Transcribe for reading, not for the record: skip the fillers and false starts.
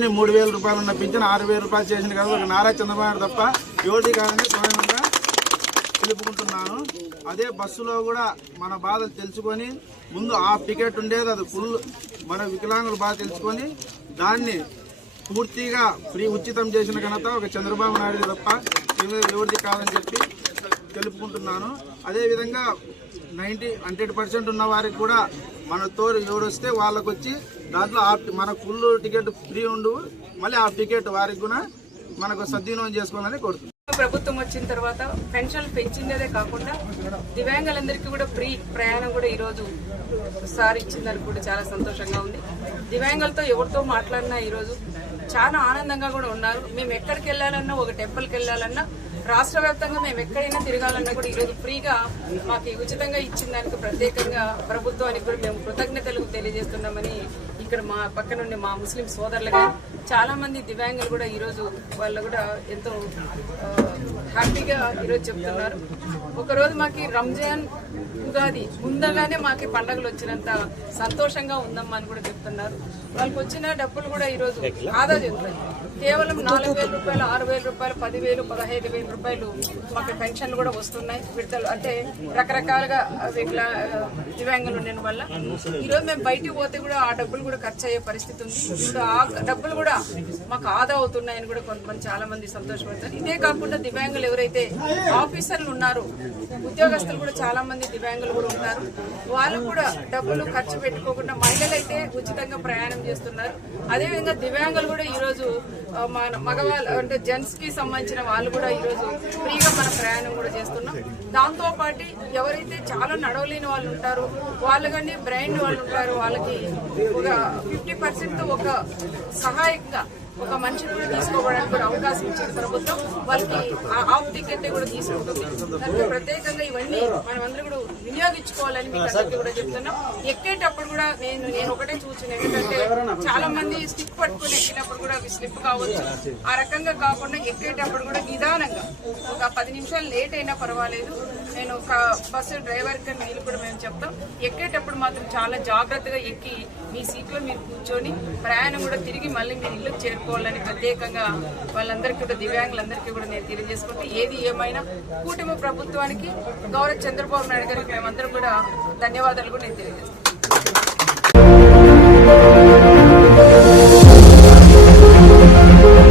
పోనీ 3,000 రూపాయలు ఉన్న పింఛన్ 6,000 రూపాయలు చేసిన కదా ఒక నారా చంద్రబాబు నాయుడు తప్ప ఎవరికి కాదని స్వయంగా తెలుపుకుంటున్నాను. అదే బస్సులో కూడా మన బాధలు తెలుసుకొని ముందు హాఫ్ టికెట్ ఉండేది, అది ఫుల్ మన వికలాంగుల బాధ తెలుసుకొని దాన్ని పూర్తిగా ఫ్రీ ఉచితం చేసిన ఘనత ఒక చంద్రబాబు నాయుడు తప్ప ఎవరిది కాదని చెప్పి తెలుపుకుంటున్నాను. అదేవిధంగా 100% ఉన్న వారికి కూడా మన తోరు ఎవరు వస్తే వాళ్ళకు వచ్చి దాంట్లో మన ఫుల్ టికెట్ ఫ్రీ ఉండు, మళ్ళీ హాఫ్ టికెట్ వారికి కూడా మనకు సద్వినియోగం చేసుకోవాలని కోరుతున్నాను. ప్రభుత్వం వచ్చిన తర్వాత పెన్షన్లు పెంచిందే కాకుండా దివ్యాంగులందరికీ కూడా ఫ్రీ ప్రయాణం కూడా ఈరోజు సార్ ఇచ్చిందని కూడా చాలా సంతోషంగా ఉంది. దివ్యాంగులతో ఎవరితో మాట్లాడినా ఈరోజు చాలా ఆనందంగా కూడా ఉన్నారు. మేము ఎక్కడికి వెళ్ళాలన్నా, ఒక టెంపుల్కి వెళ్ళాలన్నా, రాష్ట్ర వ్యాప్తంగా మేము ఎక్కడైనా తిరగాలన్నా కూడా ఈరోజు ఫ్రీగా మాకు ఉచితంగా ఇచ్చిన దానికి ప్రత్యేకంగా ప్రభుత్వానికి కూడా మేము కృతజ్ఞతలు తెలియజేస్తున్నామని ఇక్కడ మా పక్క నుండి మా ముస్లిం సోదరులుగా చాలా మంది దివ్యాంగులు కూడా ఈరోజు వాళ్ళు కూడా ఎంతో హ్యాపీగా ఈరోజు చెప్తున్నారు. ఒకరోజు మాకు రంజాన్ ఉగాది ముందుగానే మాకు పండుగలు వచ్చినంత సంతోషంగా ఉందమ్మా అని కూడా చెప్తున్నారు. వాళ్ళకి వచ్చిన డబ్బులు కూడా ఈరోజు ఆదా చేస్తారు. కేవలం 4,000 రూపాయలు, 6,000 రూపాయలు, 10,000, 15,000 రూపాయలు మాకు పెన్షన్లు కూడా వస్తున్నాయి. విడతలు అంటే రకరకాలుగా దివ్యాంగులు ఉండడం వల్ల ఈరోజు మేము బయటికి పోతే కూడా ఆ డబ్బులు కూడా ఖర్చు అయ్యే పరిస్థితి ఉంది. ఇప్పుడు ఆ డబ్బులు కూడా మాకు ఆదా అవుతున్నాయని కూడా కొంతమంది చాలా మంది సంతోషపడతారు. ఇదే కాకుండా దివ్యాంగులు ఎవరైతే ఆఫీసర్లు ఉన్నారో, ఉద్యోగస్తులు కూడా చాలా మంది దివ్యాంగులు కూడా ఉన్నారు. వాళ్ళు కూడా డబ్బులు ఖర్చు పెట్టుకోకుండా మహిళలు అయితే ఉచితంగా ప్రయాణం చేస్తున్నారు. అదేవిధంగా దివ్యాంగులు కూడా ఈరోజు మన మగవాళ్ళు అంటే జెంట్స్ కి సంబంధించిన వాళ్ళు కూడా ఈరోజు ఫ్రీగా మన ప్రయాణం కూడా చేస్తున్నాం. దాంతో పాటు ఎవరైతే చాలా నడవలేని వాళ్ళు ఉంటారో వాళ్ళు కానీ బ్రెయిన్ వాళ్ళు ఉంటారో వాళ్ళకి ఒక 50% ఒక సహాయంగా ఒక మనిషిని కూడా తీసుకోవడానికి కూడా అవకాశం ఇచ్చిన ప్రభుత్వం వాళ్ళకి హాఫ్ టికెట్ కూడా తీసుకుంటుంది. దానికి ప్రత్యేకంగా ఇవన్నీ మనమందరూ కూడా వినియోగించుకోవాలని మీకు అందరికీ కూడా చెప్తున్నాం. ఎక్కేటప్పుడు కూడా నేను ఒకటే చూసాను, ఎందుకంటే చాలా మంది స్టిక్ పట్టుకుని ఎక్కినప్పుడు కూడా స్లిప్ కావచ్చు. ఆ రకంగా కాకుండా ఎక్కేటప్పుడు కూడా నిదానంగా ఒక 10 నిమిషాలు లేట్ అయినా పర్వాలేదు. నేను ఒక బస్సు డ్రైవర్ కి మీరు కూడా మేము చెప్తాం, ఎక్కేటప్పుడు మాత్రం చాలా జాగ్రత్తగా ఎక్కి మీ సీట్లో మీరు కూర్చొని ప్రయాణం కూడా తిరిగి మళ్ళీ మీరు ఇల్లుకు చేరుకోవాలని ప్రత్యేకంగా వాళ్ళందరికీ కూడా దివ్యాంగులందరికీ కూడా నేను తెలియజేసుకుంటే ఏది ఏమైనా కూటమి ప్రభుత్వానికి గౌరవ చంద్రబాబు నాయుడు గారికి మేమందరం కూడా ధన్యవాదాలు కూడా నేను తెలియజేస్తాను.